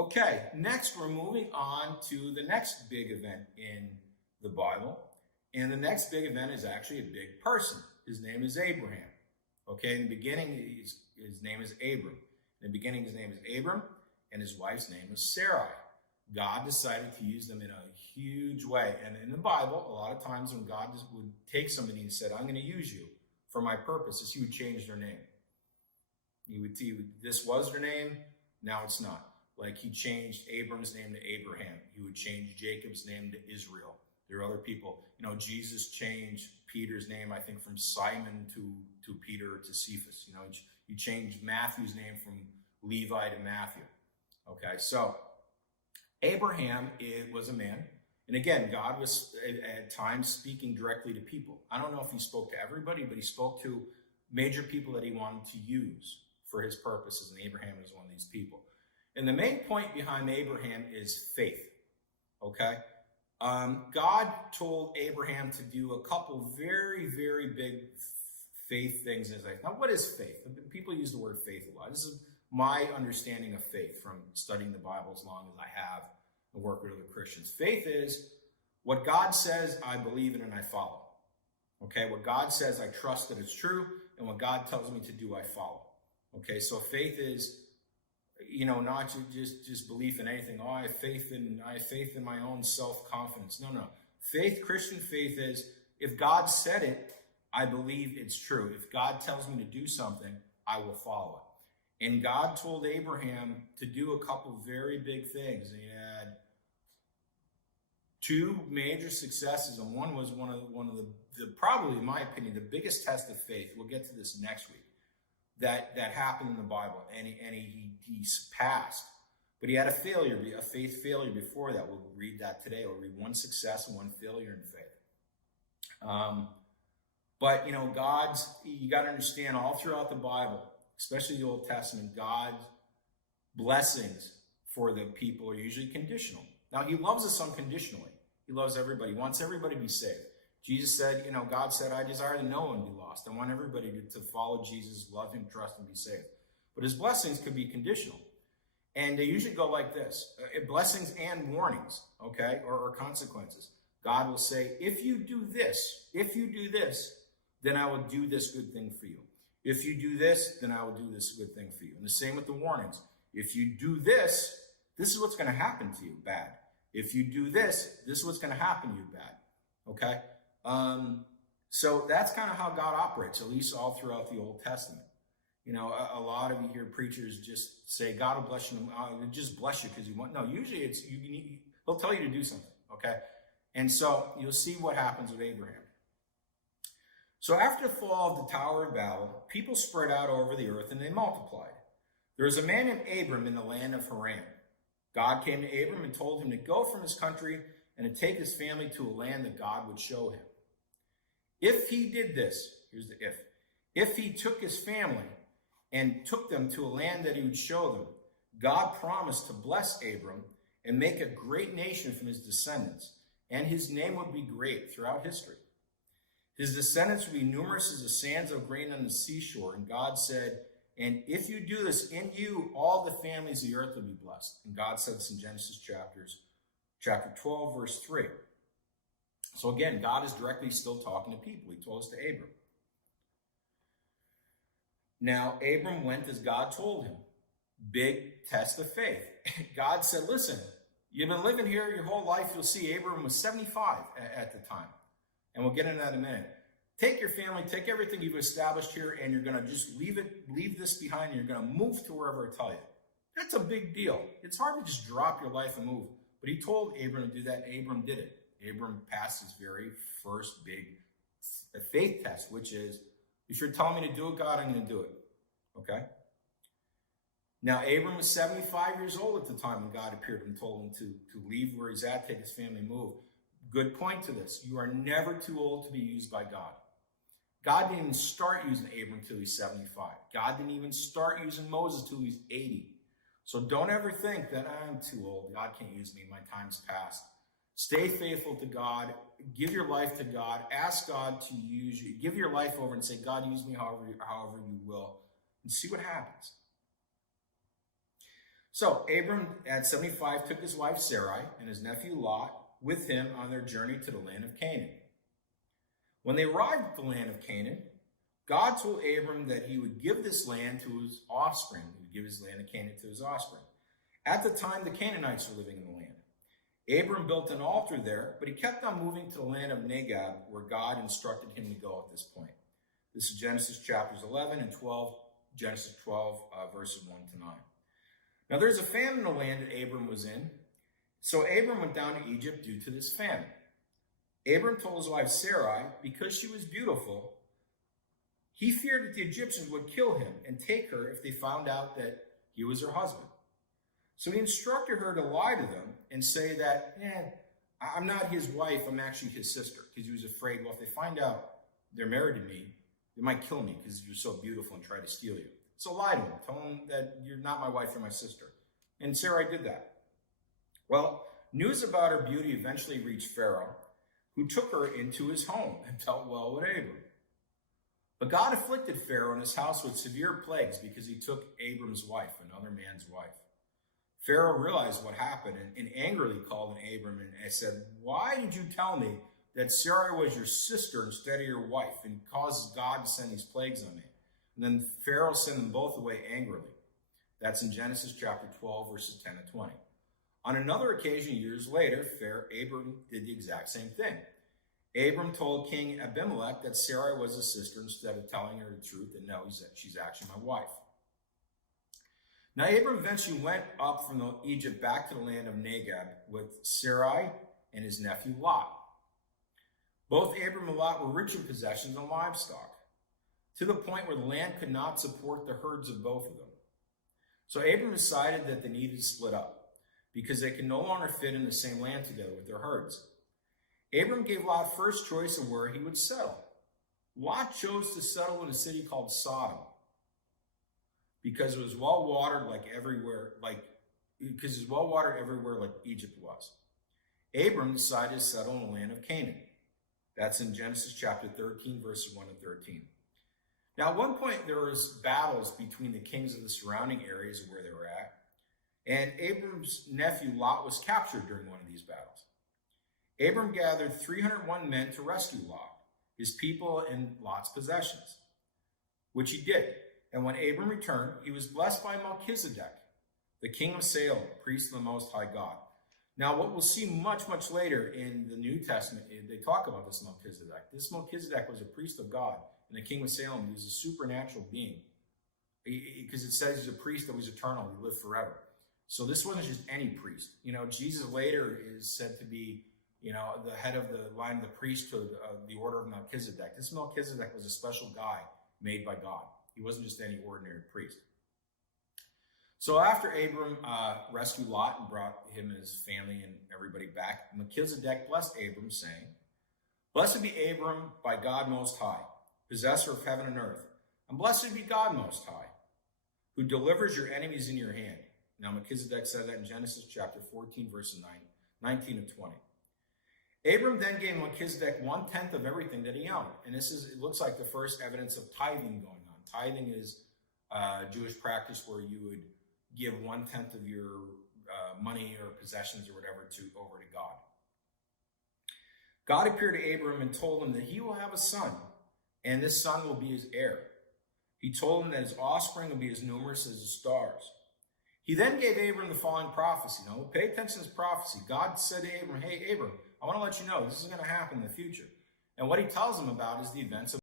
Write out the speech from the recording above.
Okay, next we're moving on to the next big event in the Bible. And the next big event is actually a big person. His name is Abraham. Okay, in the beginning, his name is Abram. In the beginning, his name is Abram, and his wife's name was Sarai. God decided to use them in a huge way. And in the Bible, a lot of times when God would take somebody and said, I'm going to use you for my purposes, he would change their name. This was their name, now it's not. Like he changed Abram's name to Abraham. He would change Jacob's name to Israel. There are other people. Jesus changed Peter's name, I think, from Simon to Peter to Cephas. He changed Matthew's name from Levi to Matthew. Okay, so Abraham was a man. And again, God was at times speaking directly to people. I don't know if he spoke to everybody, but he spoke to major people that he wanted to use for his purposes. And Abraham was one of these people. And the main point behind Abraham is faith. Okay? God told Abraham to do a couple very, very big faith things in his life. Now, what is faith? People use the word faith a lot. This is my understanding of faith from studying the Bible as long as I have and work with other Christians. Faith is what God says, I believe in and I follow. Okay, what God says, I trust that it's true, and what God tells me to do, I follow. Okay, so faith is, not just belief in anything. I have faith in my own self-confidence. No. Christian faith is, if God said it, I believe it's true. If God tells me to do something, I will follow it. And God told Abraham to do a couple very big things. He had two major successes, and one was one of the probably, in my opinion, the biggest test of faith. We'll get to this next week. That happened in the Bible, and he passed. But he had a faith failure before that. We'll read that today. We'll read one success and one failure in faith. But you got to understand all throughout the Bible, especially the Old Testament, God's blessings for the people are usually conditional. Now, he loves us unconditionally. He loves everybody. He wants everybody to be saved. Jesus said, God said, I desire that no one be lost. I want everybody to follow Jesus, love him, trust him, be saved. But his blessings could be conditional. And they usually go like this, blessings and warnings, okay, or consequences. God will say, if you do this, then I will do this good thing for you. If you do this, then I will do this good thing for you. And the same with the warnings. If you do this, this is what's going to happen to you, bad. If you do this, this is what's going to happen to you, bad. Okay? So that's kind of how God operates, at least all throughout the Old Testament. A lot of you hear preachers just say, God will bless you, just bless you because you want. No, usually he'll tell you to do something, okay? And so you'll see what happens with Abraham. So after the fall of the Tower of Babel, people spread out over the earth and they multiplied. There was a man named Abram in the land of Haran. God came to Abram and told him to go from his country and to take his family to a land that God would show him. If he did this, here's the if he took his family and took them to a land that he would show them, God promised to bless Abram and make a great nation from his descendants, and his name would be great throughout history. His descendants would be numerous as the sands of grain on the seashore, and God said, and if you do this, in you all the families of the earth will be blessed. And God said this in Genesis chapter 12, verse 3. So again, God is directly still talking to people. He told us to Abram. Now, Abram went as God told him. Big test of faith. God said, listen, you've been living here your whole life. You'll see Abram was 75 at the time. And we'll get into that in a minute. Take your family, take everything you've established here, and you're going to just leave this behind, and you're going to move to wherever I tell you. That's a big deal. It's hard to just drop your life and move. But he told Abram to do that, and Abram did it. Abram passed his very first big faith test, which is, if you're telling me to do it, God, I'm going to do it. Okay? Now, Abram was 75 years old at the time when God appeared and told him to leave where he's at, take his family, move. Good point to this. You are never too old to be used by God. God didn't even start using Abram till he's 75. God didn't even start using Moses till he's 80. So don't ever think that I'm too old. God can't use me. My time's past. Stay faithful to God. Give your life to God. Ask God to use you. Give your life over and say, God, use me however you will. And see what happens. So Abram at 75 took his wife Sarai and his nephew Lot with him on their journey to the land of Canaan. When they arrived at the land of Canaan, God told Abram that he would give this land to his offspring. He would give his land of Canaan to his offspring. At the time, the Canaanites were living in the land. Abram built an altar there, but he kept on moving to the land of Negeb, where God instructed him to go at this point. This is Genesis chapters 11 and 12, Genesis 12, verses 1 to 9. Now, there's a famine in the land that Abram was in, so Abram went down to Egypt due to this famine. Abram told his wife Sarai, because she was beautiful, he feared that the Egyptians would kill him and take her if they found out that he was her husband. So he instructed her to lie to them and say that, I'm not his wife, I'm actually his sister. Because he was afraid, well, if they find out they're married to me, they might kill me because you're so beautiful and try to steal you. So lie to him. Tell him that you're not my wife, you're my sister. And Sarai did that. Well, news about her beauty eventually reached Pharaoh, who took her into his home and dealt well with Abram. But God afflicted Pharaoh and his house with severe plagues because he took Abram's wife, another man's wife. Pharaoh realized what happened and angrily called on Abram and said, why did you tell me that Sarai was your sister instead of your wife and caused God to send these plagues on me? And then Pharaoh sent them both away angrily. That's in Genesis chapter 12, verses 10 and 20. On another occasion, years later, Abram did the exact same thing. Abram told King Abimelech that Sarai was his sister instead of telling her the truth, and no, she's actually my wife. Now, Abram eventually went up from Egypt back to the land of Negeb with Sarai and his nephew Lot. Both Abram and Lot were rich in possessions and livestock, to the point where the land could not support the herds of both of them. So Abram decided that they needed to split up, because they could no longer fit in the same land together with their herds. Abram gave Lot first choice of where he would settle. Lot chose to settle in a city called Sodom, because it was well watered everywhere like Egypt was. Abram decided to settle in the land of Canaan. That's in Genesis chapter 13, verses 1 to 13. Now, at one point, there was battles between the kings of the surrounding areas of where they were at, and Abram's nephew Lot was captured during one of these battles. Abram gathered 301 men to rescue Lot, his people, and Lot's possessions, which he did. And when Abram returned, he was blessed by Melchizedek, the king of Salem, priest of the Most High God. Now, what we'll see much, much later in the New Testament, they talk about this Melchizedek. This Melchizedek was a priest of God, and the king of Salem, he was a supernatural being. Because it says he's a priest that was eternal, he lived forever. So this wasn't just any priest. Jesus later is said to be, the head of the line of the priesthood of the order of Melchizedek. This Melchizedek was a special guy made by God. He wasn't just any ordinary priest. So after Abram rescued Lot and brought him and his family and everybody back, Melchizedek blessed Abram, saying, blessed be Abram by God Most High, possessor of heaven and earth, and blessed be God Most High, who delivers your enemies in your hand. Now Melchizedek said that in Genesis chapter 14, verses 19 and 20. Abram then gave Melchizedek 1/10 of everything that he owned. And it looks like the first evidence of tithing going on. Tithing is a Jewish practice where you would give 1/10 of your money or possessions or whatever over to God. God appeared to Abram and told him that he will have a son, and this son will be his heir. He told him that his offspring will be as numerous as the stars. He then gave Abram the following prophecy. Now, pay attention to this prophecy. God said to Abram, hey, Abram, I want to let you know this is going to happen in the future. And what he tells him about is the events of